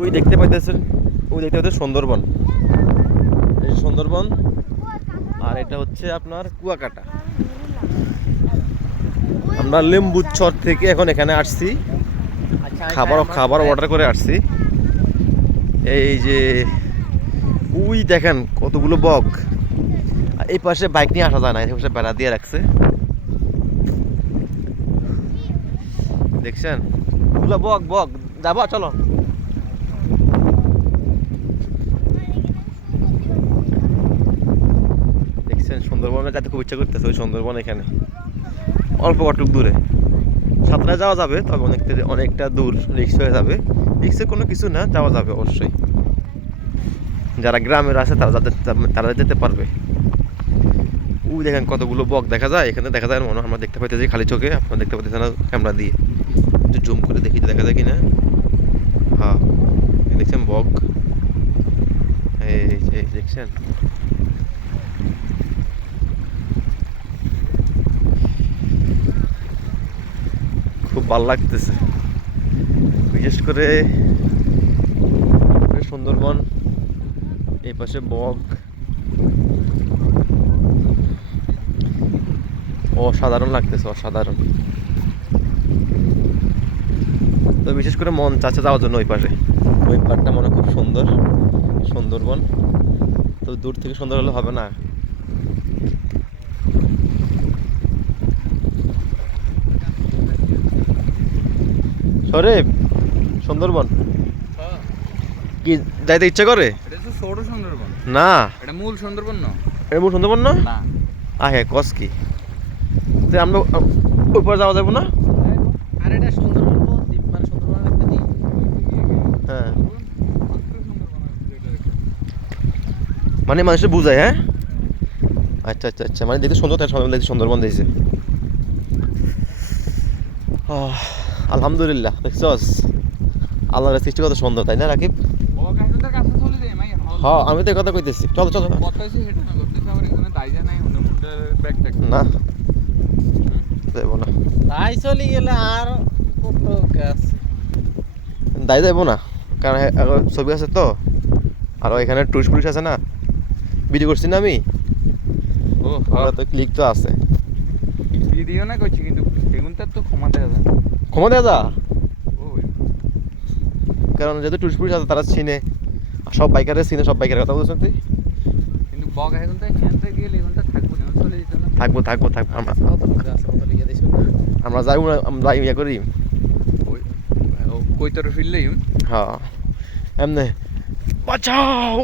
ওই দেখতে পাইতেছেন ওই দেখতে পাইতেছেন সুন্দরবন। এই সুন্দরবন আর এটা হচ্ছে আপনার কুয়াকাটা। আমরা লেম্বুচর থেকে এখন এখানে আসছি। খাবার খাবার অর্ডার করে আসছি। এই যে উই দেখেন কতগুলো বক। আর এই পাশে বাইক নিয়ে আসা যায় না এই পাশে বেড়া দিয়ে রাখছে। দেখছেন? বক বক যাব চলো দেখছেন সুন্দরবনে যাতে খুব ইচ্ছা করতেছে ওই সুন্দরবন এখানে। অল্প কটুক দূরে। সাঁতরা যাওয়া যাবে, তবে অনেকটা অনেকটা দূর রিক্স হয়ে যাবে। রিক্সে কোনো কিছু না, যাওয়া যাবে অবশ্যই। যারা গ্রামের আছে, তারা যাতে তারা যেতে পারবে। উ দেখেন কতগুলো বক দেখা যায়, এখানে দেখা যায় মনে হয় আমরা দেখতে পাইতেছি খালি চোখে, আপনারা দেখতে পাইতেছেন না ক্যামেরা দিয়ে। একটু জুম করে দেখি দেখা যায় কিনা। হ্যাঁ এই দেখছেন বক। এই দেখছেন? খুব ভালো লাগতেছে। বিশেষ করে সুন্দরবন, এই পাশে বক। অসাধারণ লাগতেছে, অসাধারণ। তো বিশেষ করে মন চাচ্ছে যাওয়ার জন্য ওই পাশে। ওই পাড়টা মনে খুব সুন্দর, সুন্দরবন। তো দূর থেকে সুন্দর হলে হবে না। সরে সুন্দরবন? কি যাইতে ইচ্ছা করে? এটা তো ছোট সুন্দরবন। না। এটা মূল সুন্দরবন না? এর মূল সুন্দরবন না? না। আহে কস কি? তো আমরা ওই পারে যাওয়া যাব না? আর এটা সুন্দরবন দ্বীপ মানে একটা দ্বীপ হ্যাঁ। মানে মানুষের বুঝায় হ্যাঁ? আচ্ছা আচ্ছা আচ্ছা। মানে দেখতে সুন্দর দেখতে সুন্দরবন দিয়েছে আহ, আলহামদুলিল্লাহ দেখছস? আল্লাহর সৃষ্টি কত সুন্দর তাই না রাকিব? হ্যাঁ আমি তো কথা কইতেছি। চলো চলো না। ট্যাগ না। তাই চলে গেলে আর দায় যাব না কারণ ছবি আছে তো। আর এখানে টুরিস্ট পুলিশ আছে না। ভিডিও করছি না আমি? ও তো ক্লিক তো আছে। ভিডিও না করছি কিন্তু এগুন তো ক্ষমা দেওয়া যায়। ক্ষমা দেওয়া যা ও। কারণ যেহেতু টুরিস্ট পুলিশ আছে তারা চিনে। আর সব বাইকারের চিনে সব বাইকারের কথা বলছেন তুই? কিন্তু বক এখন তো এখান থেকে গেলে এখন তো থাকব না চলে যেত না থাকব থাকব থাকব। আমরা আমরা যাই আমরা ইয়ে করি। কই তোর ফিরলেই হ্যাঁ। এমনি বাঁচাও!